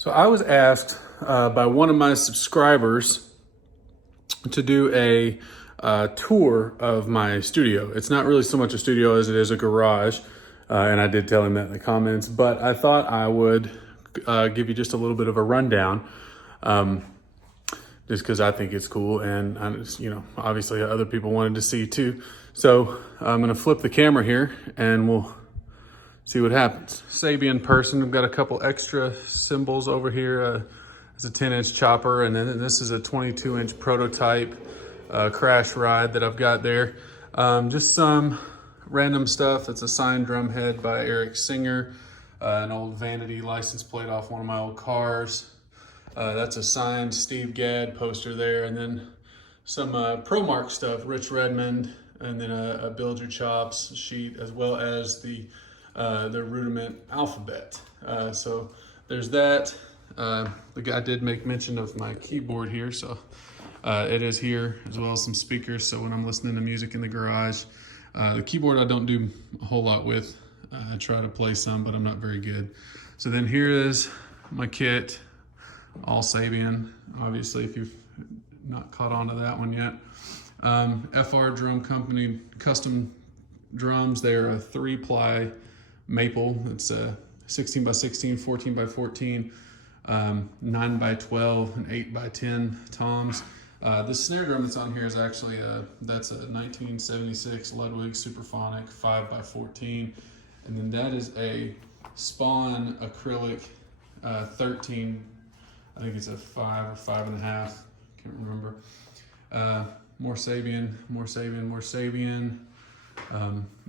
So I was asked by one of my subscribers to do a tour of my studio. It's not really so much a studio as it is a garage, and I did tell him that in the comments, but I thought I would give you just a little bit of a rundown, just because I think it's cool, and obviously other people wanted to see too. So I'm gonna flip the camera here and we'll see what happens. Sabian person, I've got a couple extra cymbals over here. It's a 10-inch chopper, and then this is a 22-inch prototype crash ride that I've got there. Just some random stuff. It's a signed drum head by Eric Singer, an old Vanity license plate off one of my old cars. That's a signed Steve Gadd poster there, and then some ProMark stuff, Rich Redmond, and then a Build Your Chops sheet, as well as the Rudiment alphabet. So there's that. The guy did make mention of my keyboard here, so it is here, as well as some speakers. So when I'm listening to music in the garage, the keyboard I don't do a whole lot with. I try to play some, but I'm not very good. So then here is my kit, all Sabian, obviously, if you've not caught on to that one yet. FR Drum Company custom drums. They're a 3-ply maple. It's a 16 by 16, 14 by 14, 9 by 12, and 8 by 10 toms. This snare drum that's on here is actually that's a 1976 Ludwig Superphonic 5 by 14, and then that is a Spawn acrylic 13. I think it's a 5 or 5.5. Can't remember. More Sabian, more Sabian, more Sabian.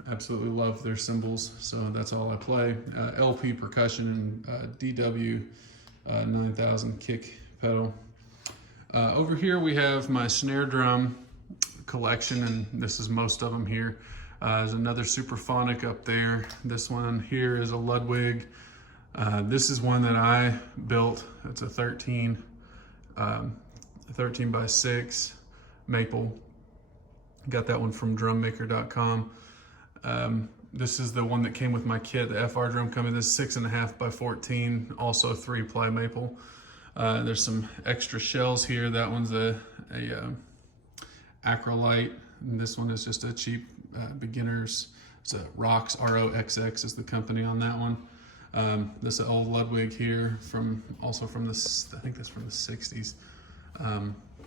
Absolutely love their cymbals, so that's all I play. LP percussion and DW 9000 kick pedal. Over here we have my snare drum collection, and this is most of them here. There's another Superphonic up there. This one here is a Ludwig. This is one that I built. It's a 13 by 6 maple. Got that one from drummaker.com. This is the one that came with my kit, the FR Drum Company. This is 6.5 by 14, also 3-ply maple. There's some extra shells here. That one's a acrylite, and this one is just a cheap beginner's. It's a Rox, ROXX is the company on that one. This is an old Ludwig here also from the, I think that's from the 60s.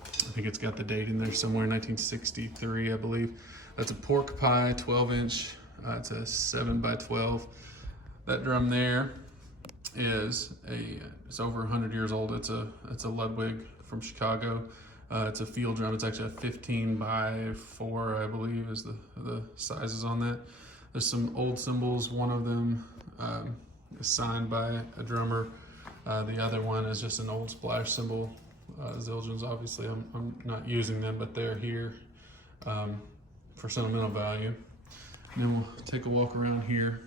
I think it's got the date in there somewhere, 1963, I believe. That's a pork pie, 12-inch. It's a 7 by 12. That drum there is it's over 100 years old. It's a Ludwig from Chicago. It's a field drum. It's actually a 15 by 4, I believe, is the sizes on that. There's some old cymbals. One of them is signed by a drummer. The other one is just an old splash cymbal. Zildjians, obviously, I'm not using them, but they're here for sentimental value. And then we'll take a walk around here.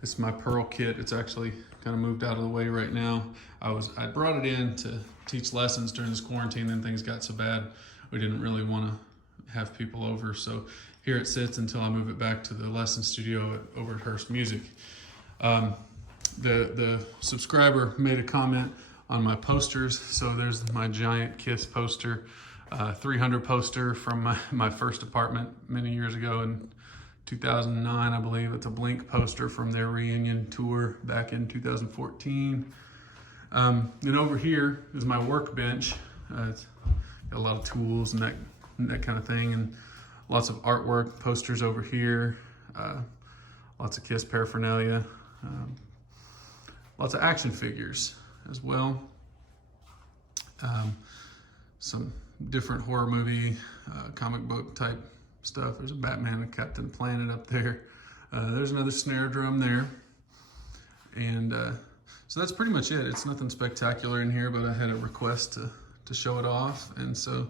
This is my Pearl kit. It's actually kind of moved out of the way right now. I brought it in to teach lessons during this quarantine, then things got so bad we didn't really want to have people over. So here it sits until I move it back to the lesson studio over at Hearst Music. The subscriber made a comment on my posters. So there's my giant Kiss poster, 300 poster from my first apartment many years ago in 2009, I believe. It's a Blink poster from their reunion tour back in 2014. And over here is my workbench. It's got a lot of tools and that kind of thing, and lots of artwork, posters over here, lots of Kiss paraphernalia, lots of action figures as well. Some different horror movie, comic book type stuff. There's a Batman and Captain Planet up there. There's another snare drum there. And so that's pretty much it. It's nothing spectacular in here, but I had a request to show it off. And so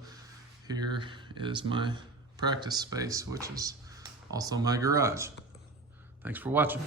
here is my practice space, which is also my garage. Thanks for watching.